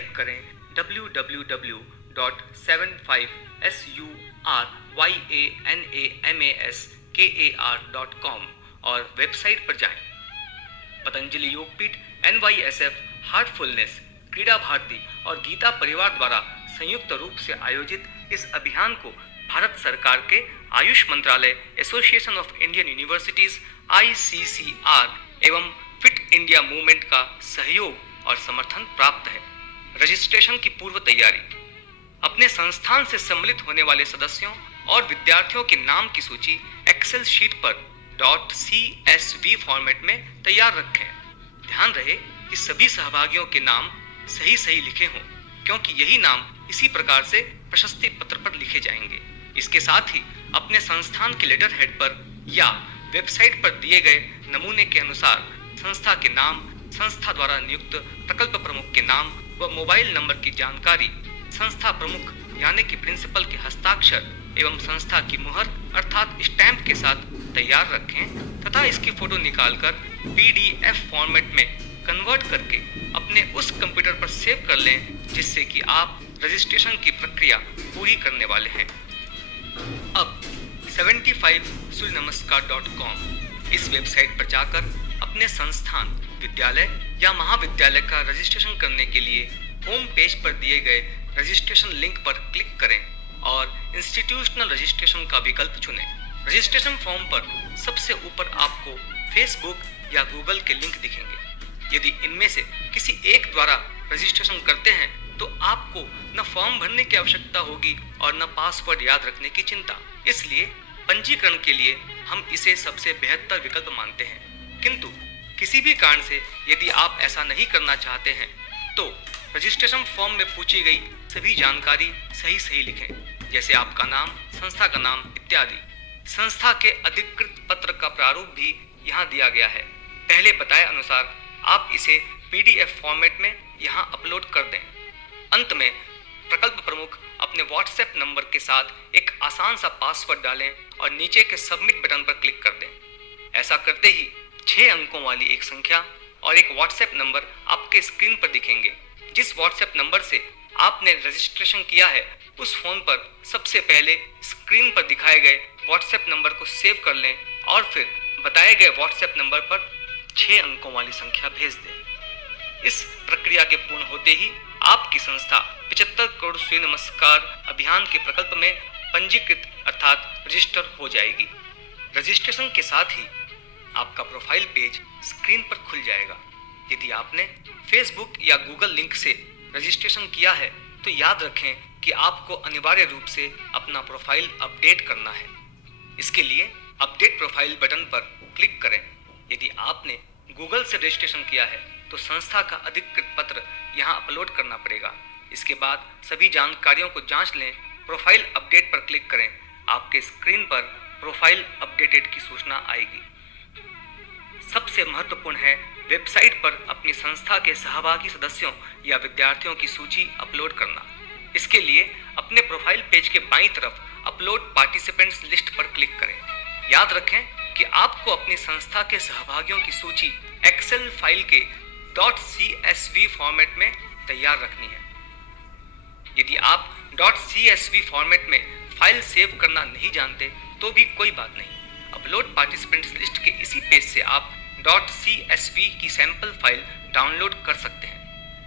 Type करें www.75suryanamaskar.com और website पर जाएं। पतंजलि योगपीठ, NYSF, हार्टफुलनेस, क्रीड़ा भारती और गीता परिवार द्वारा संयुक्त रूप से आयोजित इस अभियान को भारत सरकार के आयुष मंत्रालय, association of Indian universities ICCR एवं फिट इंडिया मूवमेंट का सहयोग और समर्थन प्राप्त है। रजिस्ट्रेशन की पूर्व तैयारी। अपने संस्थान से सम्मिलित होने वाले सदस्यों और विद्यार्थियों के नाम की सूची एक्सेल शीट पर .csv फॉर्मेट में तैयार रखें। ध्यान रहे कि सभी सहभागियों के नाम सही लिखे हों, क्योंकि यही नाम इसी प्रकार से प्रशस्ति पत्र पर लिखे जाएंगे। इसके साथ ही अपने संस्थान के लेटर हेड पर या वेबसाइट पर दिए गए नमूने के अनुसार संस्था के नाम, संस्था द्वारा नियुक्त प्रकल्प प्रमुख के नाम व मोबाइल नंबर की जानकारी संस्था प्रमुख यानी कि प्रिंसिपल के हस्ताक्षर एवं संस्था की मुहर अर्थात स्टैंप के साथ तैयार रखें तथा इसकी फोटो निकालकर PDF फॉर्मेट में कन्वर्ट करके अपने उस कंप्यूटर पर सेव कर लें जिससे कि आप रजिस्ट्रेशन की प्रक्रिया पूरी करने वाले हैं। अब 75suryanamaskar.com इस वेबसाइट पर जाकर अपने संस्थान, विद्यालय या महाविद्यालय का रजिस्ट्रेशन करने के लिए होम पेज पर दिए गए रजिस्ट्रेशन लिंक पर क्लिक करें और इंस्टीट्यूशनल रजिस्ट्रेशन का विकल्प चुनें। रजिस्ट्रेशन फॉर्म पर सबसे ऊपर आपको फेसबुक या गूगल के लिंक दिखेंगे। यदि इनमें से किसी एक द्वारा रजिस्ट्रेशन करते हैं तो आपको न फॉर्म भरने की आवश्यकता होगी और न पासवर्ड याद रखने की चिंता। इसलिए पंजीकरण के लिए हम इसे सबसे बेहतर विकल्प मानते हैं। किंतु किसी भी कारण से यदि आप ऐसा नहीं करना चाहते हैं तो रजिस्ट्रेशन फॉर्म में पूछी गई सभी जानकारी सही लिखें, जैसे आपका नाम, संस्था का नाम इत्यादि। संस्था के अधिकृत पत्र का प्रारूप भी यहाँ दिया गया है। पहले बताए अनुसार आप इसे PDF फॉर्मेट में यहाँ अपलोड कर दें। अंत में प्रकल्प प्रमुख अपने WhatsApp नंबर के साथ एक आसान सा पासवर्ड डालें और नीचे के सबमिट बटन पर क्लिक कर दें। ऐसा करते ही 6 अंकों वाली एक संख्या और एक WhatsApp नंबर आपके स्क्रीन पर दिखेंगे। जिस WhatsApp नंबर से आपने रजिस्ट्रेशन किया है उस फोन पर सबसे पहले स्क्रीन पर दिखाए गए WhatsApp नंबर को सेव कर लें और फिर बताए गए WhatsApp नंबर पर 6 अंकों वाली संख्या भेज दें। इस प्रक्रिया के पूर्ण होते ही आपकी संस्था 75 करोड़ सूर्य नमस्कार अभियान के प्रकल्प में पंजीकृत अर्थात रजिस्टर हो जाएगी। रजिस्ट्रेशन के साथ ही आपका प्रोफाइल पेज स्क्रीन पर खुल जाएगा। यदि आपने फेसबुक या गूगल लिंक से रजिस्ट्रेशन किया है तो याद रखें कि आपको अनिवार्य रूप से अपना प्रोफाइल अपडेट करना है। इसके लिए अपडेट प्रोफाइल बटन पर क्लिक करें। यदि आपने गूगल से रजिस्ट्रेशन किया है तो संस्था का अधिकृत पत्र यहाँ अपलोड करना पड़ेगा। इसके बाद सभी जानकारियों को जांच लें, प्रोफाइल अपडेट पर क्लिक करें। आपके स्क्रीन पर प्रोफाइल अपडेटेड की सूचना आएगी। सबसे महत्वपूर्ण है वेबसाइट पर अपनी संस्था के सहभागी सदस्यों या विद्यार्थियों की सूची अपलोड करना। इसके लिए अपने प्रोफाइल पेज के बाईं तरफ अपलोड पार्टिसिपेंट्स लिस्ट पर क्लिक करें। याद रखें कि आपको अपनी संस्था के सहभागियों की सूची एक्सेल फाइल के .csv फॉर्मेट में तैयार रखनी है। यदि आप .csv फॉर्मेट में फाइल सेव करना नहीं जानते तो भी कोई बात नहीं। अपलोड पार्टिसिपेंट्स लिस्ट के इसी पेज से आप .csv की सैंपल फाइल डाउनलोड कर सकते हैं।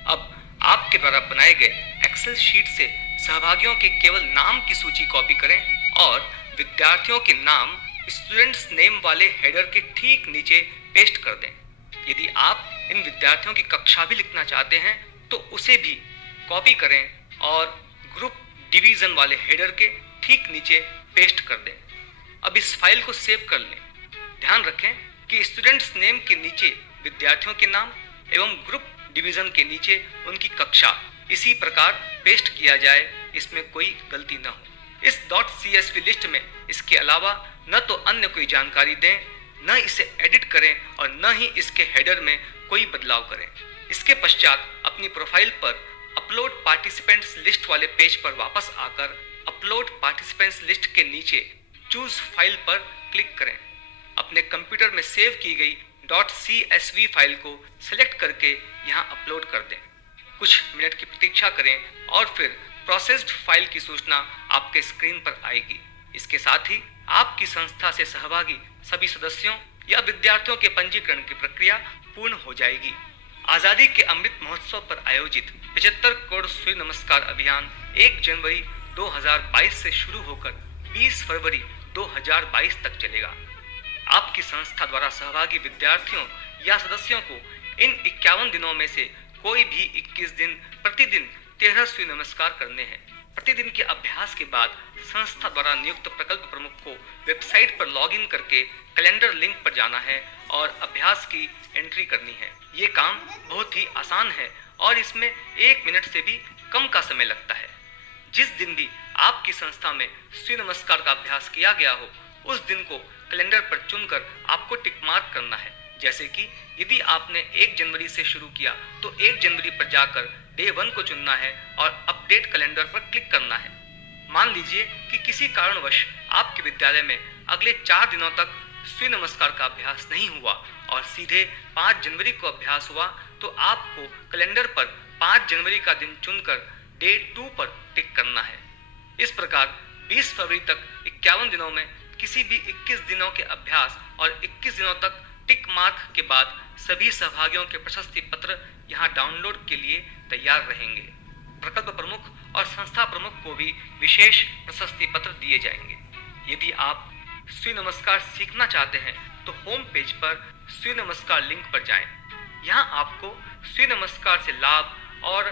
अब आपके द्वारा बनाए गए एक्सेल शीट से सहभागियों के केवल नाम की सूची कॉपी करें और विद्यार्थियों के नाम स्टूडेंट्स नेम वाले हेडर के ठीक नीचे पेस्ट कर दें। यदि आप इन विद्यार्थियों की कक्षा भी लिखना चाहते हैं तो उसे भी कॉपी करें और ग्रुप डिवीजन वाले हेडर के ठीक नीचे पेस्ट कर दें। अब इस फाइल को सेव कर लें। ध्यान रखें कि स्टूडेंट्स नेम के नीचे विद्यार्थियों के नाम एवं ग्रुप डिवीजन के नीचे उनकी कक्षा इसी प्रकार पेस्ट किया जाए, इसमें कोई गलती न हो। इस .csv लिस्ट में इसके अलावा न तो अन्य कोई जानकारी दें, न इसे एडिट करें और न ही इसके हेडर में कोई बदलाव करें। इसके पश्चात अपनी प्रोफाइल पर अपलोड पार्टिसिपेंट्स लिस्ट वाले पेज पर वापस आकर अपलोड पार्टिसिपेंट्स लिस्ट के नीचे चूज फाइल पर क्लिक करें। अपने कंप्यूटर में सेव की गई .csv फाइल को सिलेक्ट करके यहाँ अपलोड कर दें। कुछ मिनट की प्रतीक्षा करें और फिर प्रोसेस्ड फाइल की सूचना आपके स्क्रीन पर आएगी। इसके साथ ही आपकी संस्था से सहभागी सभी सदस्यों या विद्यार्थियों के पंजीकरण की प्रक्रिया पूर्ण हो जाएगी। आजादी के अमृत महोत्सव पर आयोजित 75 करोड़ सूर्य नमस्कार अभियान 1 जनवरी 2022 से शुरू होकर 20 फरवरी 2022 तक चलेगा। आपकी संस्था द्वारा सहभागी विद्यार्थियों या सदस्यों को इन 51 दिनों में से कोई भी 21 दिन प्रतिदिन 13 सूर्य नमस्कार करने हैं। प्रतिदिन के अभ्यास के बाद संस्था द्वारा नियुक्त प्रकल्प प्रमुख को वेबसाइट पर लॉगिन करके कैलेंडर लिंक पर जाना है और अभ्यास की एंट्री करनी है। ये काम बहुत ही आसान है और इसमें 1 मिनट से भी कम का समय लगता है। जिस दिन भी आपकी संस्था में सूर्य नमस्कार का अभ्यास किया गया हो, उस दिन को कैलेंडर पर चुनकर आपको टिक मार्क करना है। जैसे कि यदि आपने 1 जनवरी से शुरू किया तो 1 जनवरी पर जाकर डे 1 को चुनना है और अपडेट कैलेंडर पर क्लिक करना है। मान लीजिए कि किसी कारणवश आपके विद्यालय में अगले 4 दिनों तक सूर्य नमस्कार का अभ्यास नहीं हुआ और सीधे 5 जनवरी को अभ्यास हुआ, तो आपको कैलेंडर पर 5 जनवरी का दिन चुनकर डे 2 पर टिक करना है। इस प्रकार 20 फरवरी तक 51 दिनों में किसी भी 21 दिनों के अभ्यास और 21 दिनों तक टिक मार्क के बाद सभी सहभागियों के प्रशस्ति पत्र यहाँ डाउनलोड के लिए तैयार रहेंगे। प्रकल्प प्रमुख और संस्था प्रमुख को भी विशेष प्रशस्ति पत्र दिए जाएंगे। यदि आप सूर्य नमस्कार सीखना चाहते हैं तो होम पेज पर सूर्य नमस्कार लिंक पर जाएं। यहाँ आपको सूर्य नमस्कार से लाभ और